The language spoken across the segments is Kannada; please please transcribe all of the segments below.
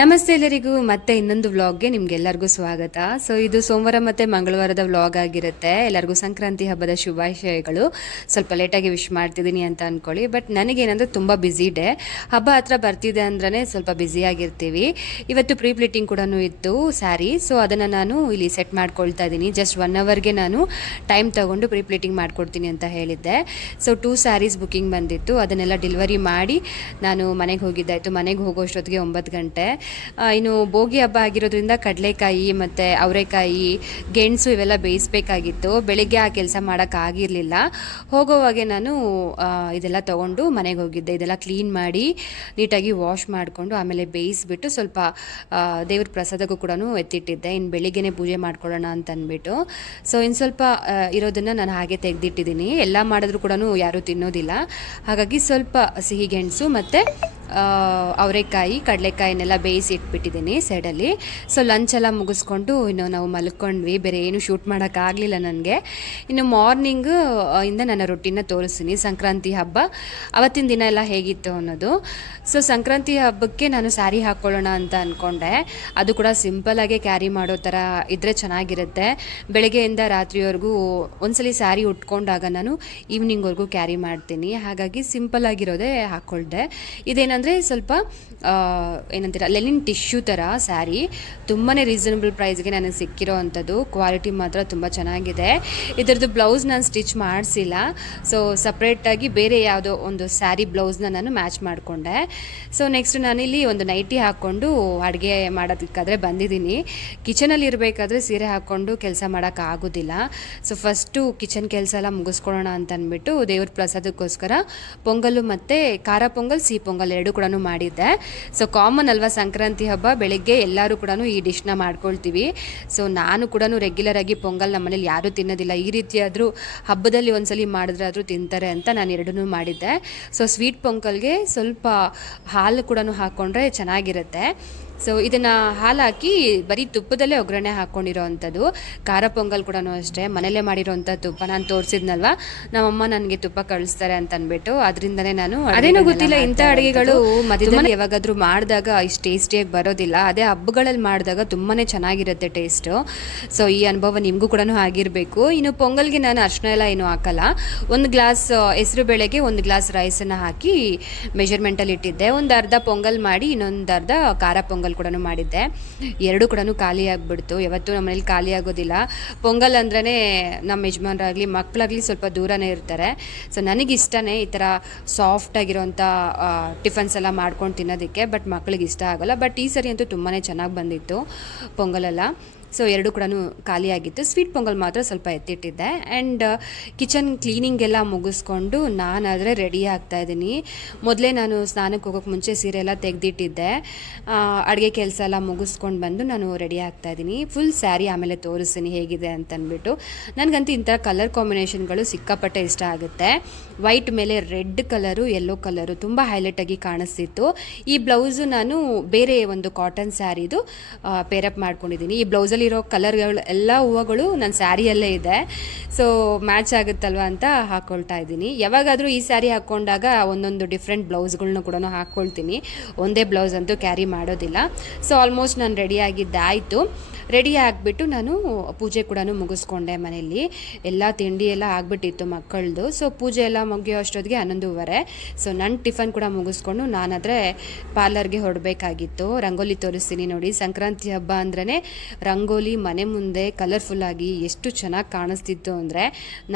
ನಮಸ್ತೆ ಎಲ್ಲರಿಗೂ ಮತ್ತೆ ಇನ್ನೊಂದು ವ್ಲಾಗ್ಗೆ ನಿಮ್ಗೆಲ್ಲರಿಗೂ ಸ್ವಾಗತ. ಸೊ ಇದು ಸೋಮವಾರ ಮತ್ತು ಮಂಗಳವಾರದ ವ್ಲಾಗ್ ಆಗಿರುತ್ತೆ. ಎಲ್ಲರಿಗೂ ಸಂಕ್ರಾಂತಿ ಹಬ್ಬದ ಶುಭಾಶಯಗಳು. ಸ್ವಲ್ಪ ಲೇಟಾಗಿ ವಿಶ್ ಮಾಡ್ತಿದ್ದೀನಿ ಅಂತ ಅಂದ್ಕೊಳ್ಳಿ. ಬಟ್ ನನಗೇನಂದರೆ ತುಂಬ ಬ್ಯುಸಿ ಡೇ. ಹಬ್ಬ ಹತ್ರ ಬರ್ತಿದೆ ಅಂದ್ರೆ ಸ್ವಲ್ಪ ಬ್ಯುಸಿಯಾಗಿರ್ತೀವಿ. ಇವತ್ತು ಪ್ರೀ ಪ್ಲೀಟಿಂಗ್ ಕೂಡ ಇತ್ತು ಸ್ಯಾರಿ. ಸೊ ಅದನ್ನು ನಾನು ಇಲ್ಲಿ ಸೆಟ್ ಮಾಡ್ಕೊಳ್ತಾ ಇದ್ದೀನಿ. ಜಸ್ಟ್ 1 ಅವರ್ಗೆ ನಾನು ಟೈಮ್ ತೊಗೊಂಡು ಪ್ರೀ ಪ್ಲೀಟಿಂಗ್ ಮಾಡ್ಕೊಡ್ತೀನಿ ಅಂತ ಹೇಳಿದ್ದೆ. ಸೊ 2 ಸ್ಯಾರೀಸ್ ಬುಕ್ಕಿಂಗ್ ಬಂದಿತ್ತು. ಅದನ್ನೆಲ್ಲ ಡೆಲಿವರಿ ಮಾಡಿ ನಾನು ಮನೆಗೆ ಹೋಗಿದ್ದಾಯಿತು. ಮನೆಗೆ ಹೋಗೋಷ್ಟೊತ್ತಿಗೆ 9 ಗಂಟೆ. ಇನ್ನು ಬೋಗಿ ಹಬ್ಬ ಆಗಿರೋದ್ರಿಂದ ಕಡಲೆಕಾಯಿ ಮತ್ತು ಅವರೆಕಾಯಿ, ಗೆಣಸು ಇವೆಲ್ಲ ಬೇಯಿಸಬೇಕಾಗಿತ್ತು. ಬೆಳಿಗ್ಗೆ ಆ ಕೆಲಸ ಮಾಡೋಕ್ಕಾಗಿರಲಿಲ್ಲ. ಹೋಗೋವಾಗೆ ನಾನು ಇದೆಲ್ಲ ತೊಗೊಂಡು ಮನೆಗೆ ಹೋಗಿದ್ದೆ. ಇದೆಲ್ಲ ಕ್ಲೀನ್ ಮಾಡಿ ನೀಟಾಗಿ ವಾಶ್ ಮಾಡಿಕೊಂಡು ಆಮೇಲೆ ಬೇಯಿಸ್ಬಿಟ್ಟು ಸ್ವಲ್ಪ ದೇವ್ರ ಪ್ರಸಾದಕ್ಕೂ ಕೂಡ ಎತ್ತಿಟ್ಟಿದ್ದೆ. ಇನ್ನು ಬೆಳಿಗ್ಗೆನೇ ಪೂಜೆ ಮಾಡ್ಕೊಳ್ಳೋಣ ಅಂತ ಅಂದ್ಬಿಟ್ಟು. ಸೊ ಇನ್ನು ಸ್ವಲ್ಪ ಇರೋದನ್ನು ನಾನು ಹಾಗೆ ತೆಗೆದಿಟ್ಟಿದ್ದೀನಿ. ಎಲ್ಲ ಮಾಡಿದ್ರೂ ಕೂಡ ಯಾರೂ ತಿನ್ನೋದಿಲ್ಲ. ಹಾಗಾಗಿ ಸ್ವಲ್ಪ ಸಿಹಿ ಗೆಣಸು ಮತ್ತು ಅವರೆಕಾಯಿ, ಕಡಲೆಕಾಯಿನೆಲ್ಲ ಬೇಯಿಸಿ ಇಟ್ಬಿಟ್ಟಿದ್ದೀನಿ ಸೈಡಲ್ಲಿ. ಸೊ ಲಂಚೆಲ್ಲ ಮುಗಿಸ್ಕೊಂಡು ಇನ್ನು ನಾವು ಮಲ್ಕೊಂಡ್ವಿ. ಬೇರೆ ಏನು ಶೂಟ್ ಮಾಡೋಕ್ಕಾಗಲಿಲ್ಲ ನನಗೆ. ಇನ್ನು ಮಾರ್ನಿಂಗು ಇಂದ ನನ್ನ ರೊಟ್ಟಿನ ತೋರಿಸ್ತೀನಿ. ಸಂಕ್ರಾಂತಿ ಹಬ್ಬ ಅವತ್ತಿನ ದಿನ ಎಲ್ಲ ಹೇಗಿತ್ತು ಅನ್ನೋದು. ಸೊ ಸಂಕ್ರಾಂತಿ ಹಬ್ಬಕ್ಕೆ ನಾನು ಸ್ಯಾರಿ ಹಾಕ್ಕೊಳ್ಳೋಣ ಅಂತ ಅಂದ್ಕೊಂಡೆ. ಅದು ಕೂಡ ಸಿಂಪಲಾಗೆ ಕ್ಯಾರಿ ಮಾಡೋ ಥರ ಇದ್ದರೆ ಚೆನ್ನಾಗಿರುತ್ತೆ. ಬೆಳಗ್ಗೆಯಿಂದ ರಾತ್ರಿವರೆಗೂ ಒಂದ್ಸಲಿ ಸ್ಯಾರಿ ಉಟ್ಕೊಂಡಾಗ ನಾನು ಈವ್ನಿಂಗ್ವರೆಗೂ ಕ್ಯಾರಿ ಮಾಡ್ತೀನಿ. ಹಾಗಾಗಿ ಸಿಂಪಲ್ಲಾಗಿರೋದೇ ಹಾಕ್ಕೊಳ್ದೆ. ಇದೇನಂದರೆ ಸ್ವಲ್ಪ ಏನಂತೀರ ಲೆನಿನ್ ಟಿಶ್ಯೂ ಥರ ಸ್ಯಾರಿ. ತುಂಬಾ ರೀಸನಬಲ್ ಪ್ರೈಸ್ಗೆ ನನಗೆ ಸಿಕ್ಕಿರೋ ಅಂಥದ್ದು. ಕ್ವಾಲಿಟಿ ಮಾತ್ರ ತುಂಬ ಚೆನ್ನಾಗಿದೆ. ಇದರದ್ದು ಬ್ಲೌಸ್ ನಾನು ಸ್ಟಿಚ್ ಮಾಡಿಸಿಲ್ಲ. ಸೊ ಸಪ್ರೇಟಾಗಿ ಬೇರೆ ಯಾವುದೋ ಒಂದು ಸ್ಯಾರಿ ಬ್ಲೌಸ್ನ ನಾನು ಮ್ಯಾಚ್ ಮಾಡಿಕೊಂಡೆ. ಸೊ ನೆಕ್ಸ್ಟ್ ನಾನಿಲ್ಲಿ ಒಂದು ನೈಟಿ ಹಾಕ್ಕೊಂಡು ಅಡುಗೆ ಮಾಡೋದಕ್ಕಾದರೆ ಬಂದಿದ್ದೀನಿ. ಕಿಚನಲ್ಲಿ ಇರಬೇಕಾದ್ರೆ ಸೀರೆ ಹಾಕ್ಕೊಂಡು ಕೆಲಸ ಮಾಡೋಕ್ಕಾಗೋದಿಲ್ಲ. ಸೊ ಫಸ್ಟು ಕಿಚನ್ ಕೆಲಸ ಎಲ್ಲ ಮುಗಿಸ್ಕೊಳ್ಳೋಣ ಅಂತ ಅಂದ್ಬಿಟ್ಟು ದೇವ್ರ ಪ್ರಸಾದಕ್ಕೋಸ್ಕರ ಪೊಂಗಲ್ಲು ಮತ್ತು ಖಾರ ಪೊಂಗಲ್, ಸಿಹಿ ಪೊಂಗಲ್ ಎರಡೂ ಕೂಡ ಮಾಡಿದ್ದೆ. ಸೊ ಕಾಮನ್ ಅಲ್ವಾ ಸಂಕ್ರಾಂತಿ ಹಬ್ಬ, ಬೆಳಗ್ಗೆ ಎಲ್ಲರೂ ಕೂಡ ಈ ಡಿಶ್ನ ಮಾಡ್ಕೊಳ್ತೀವಿ. ಸೊ ನಾನು ಕೂಡ ರೆಗ್ಯುಲರ್ ಆಗಿ ಪೊಂಗಲ್ ನಮ್ಮ ಮನೇಲಿ ಯಾರೂ ತಿನ್ನೋದಿಲ್ಲ. ಈ ರೀತಿ ಆದರೂ ಹಬ್ಬದಲ್ಲಿ ಒಂದ್ಸಲಿ ಮಾಡಿದ್ರೆ ಆದರೂ ತಿಂತಾರೆ ಅಂತ ನಾನು ಎರಡನ್ನೂ ಮಾಡಿದ್ದೆ. ಸೊ ಸ್ವೀಟ್ ಪೊಂಗಲ್ಗೆ ಸ್ವಲ್ಪ ಹಾಲು ಕೂಡ ಹಾಕ್ಕೊಂಡ್ರೆ ಚೆನ್ನಾಗಿರುತ್ತೆ. ಸೊ ಇದನ್ನು ಹಾಲು ಹಾಕಿ ಬರೀ ತುಪ್ಪದಲ್ಲೇ ಒಗ್ಗರಣೆ ಹಾಕ್ಕೊಂಡಿರೋ ಅಂಥದ್ದು. ಖಾರ ಪೊಂಗಲ್ ಕೂಡ ಅಷ್ಟೇ ಮನೇಲೇ ಮಾಡಿರೋಂಥ ತುಪ್ಪ. ನಾನು ತೋರಿಸಿದ್ನಲ್ವ, ನಮ್ಮಮ್ಮ ನನಗೆ ತುಪ್ಪ ಕಳಿಸ್ತಾರೆ ಅಂತ ಅಂದ್ಬಿಟ್ಟು ಅದರಿಂದನೇ ನಾನು ಅದೇನೋ ಗೊತ್ತಿಲ್ಲ, ಇಂಥ ಅಡುಗೆಗಳು ಮಧ್ಯದಲ್ಲಿ ಯಾವಾಗಾದರೂ ಮಾಡಿದಾಗ ಇಷ್ಟು ಟೇಸ್ಟಿಯಾಗಿ ಬರೋದಿಲ್ಲ. ಅದೇ ಹಬ್ಬಗಳಲ್ಲಿ ಮಾಡಿದಾಗ ತುಂಬಾ ಚೆನ್ನಾಗಿರುತ್ತೆ ಟೇಸ್ಟು. ಸೊ ಈ ಅನುಭವ ನಿಮಗೂ ಕೂಡ ಆಗಿರಬೇಕು. ಇನ್ನು ಪೊಂಗಲ್ಗೆ ನಾನು ಅರ್ಶಿನ ಎಲ್ಲ ಏನೂ ಹಾಕಲ್ಲ. 1 ಗ್ಲಾಸ್ ಹೆಸರು ಬೇಳೆಗೆ 1 ಗ್ಲಾಸ್ ರೈಸನ್ನು ಹಾಕಿ ಮೆಜರ್ಮೆಂಟಲ್ಲಿ ಇಟ್ಟಿದ್ದೆ. ಒಂದು ಅರ್ಧ ಪೊಂಗಲ್ ಮಾಡಿ ಇನ್ನೊಂದು ಅರ್ಧ ಖಾರ ಪೊಂಗಲ್ ಕೂಡ ಮಾಡಿದ್ದೆ. ಎರಡೂ ಕೂಡ ಖಾಲಿ ಆಗಿಬಿಡ್ತು. ಯಾವತ್ತೂ ನಮ್ಮ ಮನೇಲಿ ಖಾಲಿ ಆಗೋದಿಲ್ಲ. ಪೊಂಗಲ್ ಅಂದ್ರೇ ನಮ್ಮ ಯಜಮಾನರಾಗಲಿ ಮಕ್ಕಳಾಗಲಿ ಸ್ವಲ್ಪ ದೂರನೇ ಇರ್ತಾರೆ. ಸೊ ನನಗಿಷ್ಟನೇ ಈ ಥರ ಸಾಫ್ಟಾಗಿರೋಂಥ ಟಿಫನ್ಸ್ ಎಲ್ಲ ಮಾಡ್ಕೊಂಡು ತಿನ್ನೋದಕ್ಕೆ. ಬಟ್ ಮಕ್ಕಳಿಗೆ ಇಷ್ಟ ಆಗೋಲ್ಲ. ಬಟ್ ಈ ಸರಿ ಅಂತೂ ತುಂಬಾ ಚೆನ್ನಾಗಿ ಬಂದಿತ್ತು ಪೊಂಗಲೆಲ್ಲ. ಸೊ ಎರಡೂ ಕೂಡ ಖಾಲಿಯಾಗಿತ್ತು. ಸ್ವೀಟ್ ಪೊಂಗಲ್ ಮಾತ್ರ ಸ್ವಲ್ಪ ಎತ್ತಿಟ್ಟಿದ್ದೆ. ಆ್ಯಂಡ್ ಕಿಚನ್ ಕ್ಲೀನಿಂಗ್ ಎಲ್ಲ ಮುಗಿಸ್ಕೊಂಡು ನಾನಾದರೆ ರೆಡಿ ಆಗ್ತಾಯಿದ್ದೀನಿ. ಮೊದಲೇ ನಾನು ಸ್ನಾನಕ್ಕೆ ಹೋಗೋಕ್ಕೆ ಮುಂಚೆ ಸೀರೆ ಎಲ್ಲ ತೆಗೆದಿಟ್ಟಿದ್ದೆ. ಅಡುಗೆ ಕೆಲಸ ಎಲ್ಲ ಮುಗಿಸ್ಕೊಂಡು ಬಂದು ನಾನು ರೆಡಿ ಆಗ್ತಾಯಿದ್ದೀನಿ. ಫುಲ್ ಸ್ಯಾರಿ ಆಮೇಲೆ ತೋರಿಸ್ತೀನಿ ಹೇಗಿದೆ ಅಂತಂದ್ಬಿಟ್ಟು. ನನಗಂತೂ ಇಂಥ ಕಲರ್ ಕಾಂಬಿನೇಷನ್ಗಳು ಸಿಕ್ಕಾಪಟ್ಟೆ ಇಷ್ಟ ಆಗುತ್ತೆ. ವೈಟ್ ಮೇಲೆ ರೆಡ್ ಕಲರು, ಯೆಲ್ಲೋ ಕಲರು ತುಂಬ ಹೈಲೈಟಾಗಿ ಕಾಣಿಸ್ತಿತ್ತು. ಈ ಬ್ಲೌಸು ನಾನು ಬೇರೆ ಒಂದು ಕಾಟನ್ ಸ್ಯಾರಿದು ಪೇರಪ್ ಮಾಡ್ಕೊಂಡಿದ್ದೀನಿ. ಈ ಬ್ಲೌಸಲ್ಲಿ ಇರೋ ಕಲರ್ಗಳು ಎಲ್ಲ ಹೂವುಗಳು ನನ್ನ ಸ್ಯಾರಿಯಲ್ಲೇ ಇದೆ. ಸೊ ಮ್ಯಾಚ್ ಆಗುತ್ತಲ್ವ ಅಂತ ಹಾಕ್ಕೊಳ್ತಾ ಇದ್ದೀನಿ. ಯಾವಾಗಾದರೂ ಈ ಸ್ಯಾರಿ ಹಾಕ್ಕೊಂಡಾಗ ಒಂದೊಂದು ಡಿಫ್ರೆಂಟ್ ಬ್ಲೌಸ್ಗಳ್ನ ಕೂಡ ಹಾಕ್ಕೊಳ್ತೀನಿ. ಒಂದೇ ಬ್ಲೌಸ್ ಅಂತೂ ಕ್ಯಾರಿ ಮಾಡೋದಿಲ್ಲ. ಸೊ ಆಲ್ಮೋಸ್ಟ್ ನಾನು ರೆಡಿಯಾಗಿದ್ದಾಯಿತು. ರೆಡಿ ಆಗಿಬಿಟ್ಟು ನಾನು ಪೂಜೆ ಕೂಡ ಮುಗಿಸ್ಕೊಂಡೆ. ಮನೆಯಲ್ಲಿ ಎಲ್ಲ ತಿಂಡಿ ಎಲ್ಲ ಆಗಿಬಿಟ್ಟಿತ್ತು ಮಕ್ಕಳದು. ಸೊ ಪೂಜೆ ಎಲ್ಲ ಮುಗಿಯೋ ಅಷ್ಟೊತ್ತಿಗೆ 11:15. ಸೊ ನನ್ನ ಟಿಫನ್ ಕೂಡ ಮುಗಿಸ್ಕೊಂಡು ನಾನಾದರೆ ಪಾರ್ಲರ್ಗೆ ಹೊರಡಬೇಕಾಗಿತ್ತು. ರಂಗೋಲಿ ತೋರಿಸ್ತೀನಿ ನೋಡಿ. ಸಂಕ್ರಾಂತಿ ಹಬ್ಬ ಅಂದ್ರೇ ರಂಗೋಲಿ ಮನೆ ಮುಂದೆ ಕಲರ್ಫುಲ್ಲಾಗಿ ಎಷ್ಟು ಚೆನ್ನಾಗಿ ಕಾಣಿಸ್ತಿತ್ತು ಅಂದರೆ,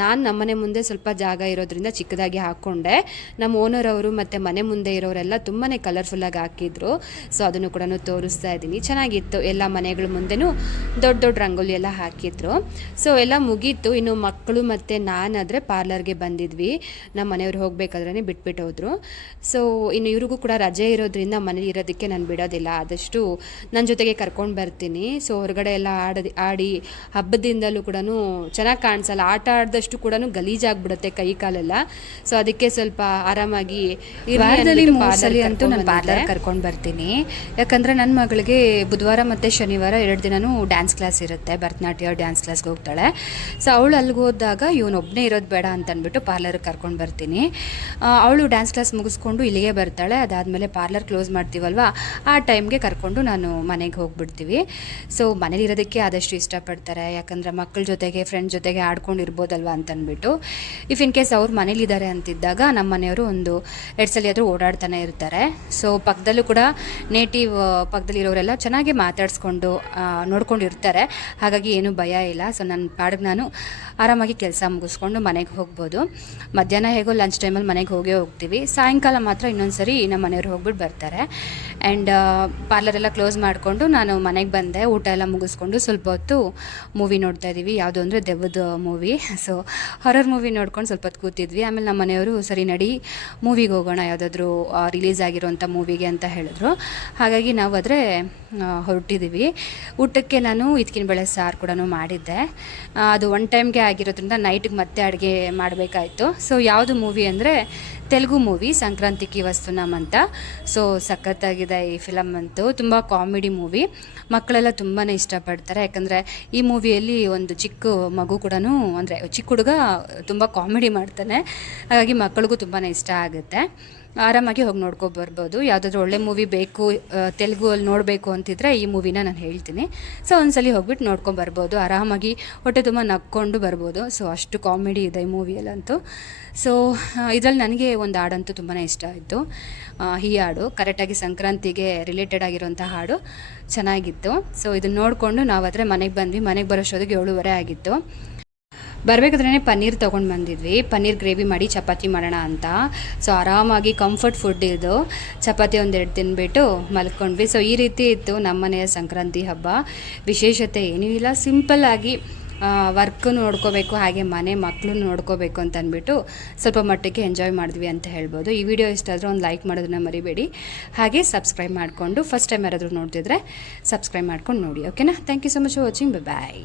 ನಾನು ನಮ್ಮನೆ ಮುಂದೆ ಸ್ವಲ್ಪ ಜಾಗ ಇರೋದ್ರಿಂದ ಚಿಕ್ಕದಾಗಿ ಹಾಕ್ಕೊಂಡೆ. ನಮ್ಮ ಓನರ್ ಅವರು ಮತ್ತು ಮನೆ ಮುಂದೆ ಇರೋರೆಲ್ಲ ತುಂಬಾ ಕಲರ್ಫುಲ್ಲಾಗಿ ಹಾಕಿದ್ರು. ಸೊ ಅದನ್ನು ಕೂಡ ತೋರಿಸ್ತಾ ಇದ್ದೀನಿ. ಚೆನ್ನಾಗಿತ್ತು. ಎಲ್ಲ ಮನೆಗಳ ಮುಂದೆನೂ ದೊಡ್ಡ ದೊಡ್ಡ ರಂಗೋಲಿ ಎಲ್ಲ ಹಾಕಿದ್ರು. ಸೊ ಎಲ್ಲ ಮುಗೀತು. ಇನ್ನು ಮಕ್ಕಳು ಮತ್ತು ನಾನಾದರೆ ಪಾರ್ಲರ್ಗೆ ಬಂದಿದ್ವಿ. ನಮ್ಮ ಮನೆಯವ್ರು ಹೋಗಬೇಕಾದ್ರೆ ಬಿಟ್ಬಿಟ್ಟು ಹೋದರು. ಸೊ ಇನ್ನು ಇವ್ರಿಗೂ ಕೂಡ ರಜೆ ಇರೋದ್ರಿಂದ ಮನೇಲಿ ಇರೋದಕ್ಕೆ ನಾನು ಬಿಡೋದಿಲ್ಲ. ಆದಷ್ಟು ನನ್ನ ಜೊತೆಗೆ ಕರ್ಕೊಂಡು ಬರ್ತೀನಿ. ಸೊ ಹೊರಗಡೆ ಎಲ್ಲ ಆಡಿ ಹಬ್ಬದಿಂದಲೂ ಕೂಡ ಚೆನ್ನಾಗಿ ಕಾಣಿಸಲ್ಲ, ಆಟ ಆಡಿದಷ್ಟು ಕೂಡ ಗಲೀಜಾಗ್ಬಿಡುತ್ತೆ ಕೈ ಕಾಲೆಲ್ಲ. ಸೊ ಅದಕ್ಕೆ ಸ್ವಲ್ಪ ಆರಾಮಾಗಿ ವಾರದಲ್ಲಿ 3 ಸಲ ಅಂತೂ ನಾನು ಪಾರ್ಲರ್ ಕರ್ಕೊಂಡು ಬರ್ತೀನಿ. ಯಾಕಂದರೆ ನನ್ನ ಮಗಳಿಗೆ ಬುಧವಾರ ಮತ್ತು ಶನಿವಾರ 2 ದಿನವೂ ಡ್ಯಾನ್ಸ್ ಕ್ಲಾಸ್ ಇರುತ್ತೆ, ಭರತನಾಟ್ಯ ಡ್ಯಾನ್ಸ್ ಕ್ಲಾಸ್ಗೆ ಹೋಗ್ತಾಳೆ. ಸೊ ಅವಳು ಅಲ್ಲಿಗೆ ಹೋದಾಗ ಇವನೊಬ್ಬನೇ ಇರೋದು ಬೇಡ ಅಂತಂದ್ಬಿಟ್ಟು ಪಾರ್ಲರ್ಗೆ ಕರ್ಕೊಂಡು ಬರ್ತೀನಿ. ಅವಳು ಡ್ಯಾನ್ಸ್ ಕ್ಲಾಸ್ ಮುಗಿಸ್ಕೊಂಡು ಇಲ್ಲಿಗೆ ಬರ್ತಾಳೆ. ಅದಾದಮೇಲೆ ಪಾರ್ಲರ್ ಕ್ಲೋಸ್ ಮಾಡ್ತೀವಲ್ವ, ಆ ಟೈಮ್ಗೆ ಕರ್ಕೊಂಡು ನಾನು ಮನೆಗೆ ಹೋಗ್ಬಿಡ್ತೀವಿ. ಸೊ ಮನೇಲಿರೋದಕ್ಕೆ ಆದಷ್ಟು ಇಷ್ಟಪಡ್ತಾರೆ, ಯಾಕಂದರೆ ಮಕ್ಕಳ ಜೊತೆಗೆ ಫ್ರೆಂಡ್ ಜೊತೆಗೆ ಆಡ್ಕೊಂಡು ಇರ್ಬೋದಲ್ವ ಅಂತಂದ್ಬಿಟ್ಟು. ಇಫ್ ಇನ್ ಕೇಸ್ ಅವ್ರು ಮನೇಲಿದ್ದಾರೆ ಅಂತಿದ್ದಾಗ ನಮ್ಮ ಮನೆಯವರು ಒಂದು 2 ಸಲ ಆದರೂ ಓಡಾಡ್ತಾನೆ ಇರ್ತಾರೆ. ಸೊ ಪಕ್ಕದಲ್ಲೂ ಕೂಡ ನೇಟಿವ್ ಪಕ್ಕದಲ್ಲಿರೋರೆಲ್ಲ ಚೆನ್ನಾಗಿ ಮಾತಾಡಿಸ್ಕೊಂಡು ನೋಡ್ಕೊಂಡಿರ್ತಾರೆ, ಹಾಗಾಗಿ ಏನೂ ಭಯ ಇಲ್ಲ. ಸೊ ನನ್ನ ಪಾಡಿಗೆ ನಾನು ಆರಾಮಾಗಿ ಕೆಲಸ ಮುಗಿಸ್ಕೊಂಡು ಮನೆಗೆ ಹೋಗ್ಬೋದು. ಮಧ್ಯಾಹ್ನ ಹೇಗೋ ಲಂಚ್ ಟೈಮಲ್ಲಿ ಮನೆಗೆ ಹೋಗ್ತೀವಿ. ಸಾಯಂಕಾಲ ಮಾತ್ರ ಇನ್ನೊಂದು ಸರಿ ನಮ್ಮ ಮನೆಯವ್ರು ಹೋಗ್ಬಿಟ್ಟು ಬರ್ತಾರೆ. ಆ್ಯಂಡ್ ಪಾರ್ಲರೆಲ್ಲ ಕ್ಲೋಸ್ ಮಾಡಿಕೊಂಡು ನಾನು ಮನೆಗೆ ಬಂದೆ. ಊಟ ಎಲ್ಲ ಮುಗಿಸ್ಕೊಂಡು ಸ್ವಲ್ಪ ಹೊತ್ತು ಮೂವಿ ನೋಡ್ತಾ ಇದ್ದೀವಿ. ಯಾವುದು ಅಂದರೆ ದೆವ್ವದ ಮೂವಿ. ಸೊ ಹಾರರ್ ಮೂವಿ ನೋಡ್ಕೊಂಡು ಸ್ವಲ್ಪ ಹೊತ್ತು ಕೂತಿದ್ವಿ. ಆಮೇಲೆ ನಮ್ಮ ಮನೆಯವರು ಸರಿ ನಡಿ ಮೂವಿಗೆ ಹೋಗೋಣ, ಯಾವುದಾದ್ರೂ ರಿಲೀಸ್ ಆಗಿರೋಂಥ ಮೂವಿಗೆ ಅಂತ ಹೇಳಿದ್ರು. ಹಾಗಾಗಿ ನಾವು ಆದರೆ ಹೊರಟಿದ್ದೀವಿ. ಊಟಕ್ಕೆ ನಾನು ಇದಕ್ಕಿನ ಬೇಳೆ ಸಾರು ಕೂಡ ಮಾಡಿದ್ದೆ. ಅದು 1 ಟೈಮ್ಗೆ ಆಗಿರೋದ್ರಿಂದ ನೈಟಿಗೆ ಮತ್ತೆ ಅಡುಗೆ ಮಾಡಬೇಕಾಯ್ತು. ಸೊ ಯಾವುದು ಮೂವಿ ಅಂದರೆ ತೆಲುಗು ಮೂವಿ ಸಂಕ್ರಾಂತಿಗೆ ವಸ್ತುನಮ್ ಅಂತ. ಸೊ ಸಖತ್ತಾಗಿದೆ ಈ ಫಿಲಮ್ ಅಂತೂ, ತುಂಬ ಕಾಮಿಡಿ ಮೂವಿ. ಮಕ್ಕಳೆಲ್ಲ ತುಂಬಾ ಇಷ್ಟಪಡ್ತಾರೆ, ಯಾಕಂದರೆ ಈ ಮೂವಿಯಲ್ಲಿ ಒಂದು ಚಿಕ್ಕ ಮಗು ಕೂಡ ಅಂದರೆ ಚಿಕ್ಕ ಹುಡುಗ ತುಂಬ ಕಾಮಿಡಿ ಮಾಡ್ತಾನೆ, ಹಾಗಾಗಿ ಮಕ್ಕಳಿಗೂ ತುಂಬಾ ಇಷ್ಟ ಆಗುತ್ತೆ. ಆರಾಮಾಗಿ ಹೋಗಿ ನೋಡ್ಕೊಬರ್ಬೋದು. ಯಾವುದಾದ್ರೂ ಒಳ್ಳೆ ಮೂವಿ ಬೇಕು ತೆಲುಗು ಅಲ್ಲಿ ನೋಡಬೇಕು ಅಂತಿದ್ರೆ ಈ ಮೂವಿನ ನಾನು ಹೇಳ್ತೀನಿ. ಸೊ ಒಂದ್ಸಲಿ ಹೋಗ್ಬಿಟ್ಟು ನೋಡ್ಕೊಂಬರ್ಬೋದು, ಆರಾಮಾಗಿ ಹೊಟ್ಟೆ ತುಂಬ ನಕ್ಕೊಂಡು ಬರ್ಬೋದು. ಸೊ ಅಷ್ಟು ಕಾಮಿಡಿ ಇದೆ ಈ ಮೂವಿಯಲ್ಲಂತೂ. ಸೊ ಇದರಲ್ಲಿ ನನಗೆ ಒಂದು ಹಾಡಂತೂ ತುಂಬಾ ಇಷ್ಟ ಆಯಿತು. ಈ ಹಾಡು ಕರೆಕ್ಟಾಗಿ ಸಂಕ್ರಾಂತಿಗೆ ರಿಲೇಟೆಡ್ ಆಗಿರೋಂಥ ಹಾಡು, ಚೆನ್ನಾಗಿತ್ತು. ಸೊ ಇದನ್ನು ನೋಡಿಕೊಂಡು ನಾವಾದರೆ ಮನೆಗೆ ಬಂದ್ವಿ. ಮನೆಗೆ ಬರೋಷ್ಟೊತ್ತಿಗೆ 7:30 ಆಗಿತ್ತು. ಬರಬೇಕಾದ್ರೇ ಪನ್ನೀರ್ ತೊಗೊಂಡು ಬಂದಿದ್ವಿ. ಪನ್ನೀರ್ ಗ್ರೇವಿ ಮಾಡಿ ಚಪಾತಿ ಮಾಡೋಣ ಅಂತ. ಸೊ ಆರಾಮಾಗಿ ಕಂಫರ್ಟ್ ಫುಡ್ ಇದು. ಚಪಾತಿ 1-2 ತಿಂದುಬಿಟ್ಟು ಮಲ್ಕೊಂಡ್ವಿ. ಸೊ ಈ ರೀತಿ ಇತ್ತು ನಮ್ಮನೆಯ ಸಂಕ್ರಾಂತಿ ಹಬ್ಬ. ವಿಶೇಷತೆ ಏನೂ ಇಲ್ಲ, ಸಿಂಪಲ್ಲಾಗಿ ವರ್ಕ್ ನೋಡ್ಕೋಬೇಕು, ಹಾಗೆ ಮಕ್ಕಳು ನೋಡ್ಕೋಬೇಕು ಅಂತ ಅಂದ್ಬಿಟ್ಟು ಸ್ವಲ್ಪ ಮಟ್ಟಿಗೆ ಎಂಜಾಯ್ ಮಾಡಿದ್ವಿ ಅಂತ ಹೇಳ್ಬೋದು. ಈ ವಿಡಿಯೋ ಇಷ್ಟ ಆದರೆ ಒಂದು ಲೈಕ್ ಮಾಡೋದನ್ನ ಮರಿಬೇಡಿ. ಹಾಗೆ ಸಬ್ಸ್ಕ್ರೈಬ್ ಮಾಡಿಕೊಂಡು ಫಸ್ಟ್ ಟೈಮ್ ಯಾರಾದರೂ ನೋಡ್ತಿದ್ರೆ ಸಬ್ಸ್ಕ್ರೈಬ್ ಮಾಡ್ಕೊಂಡು ನೋಡಿ, ಓಕೆನಾ? Thank you so much for watching. Bye.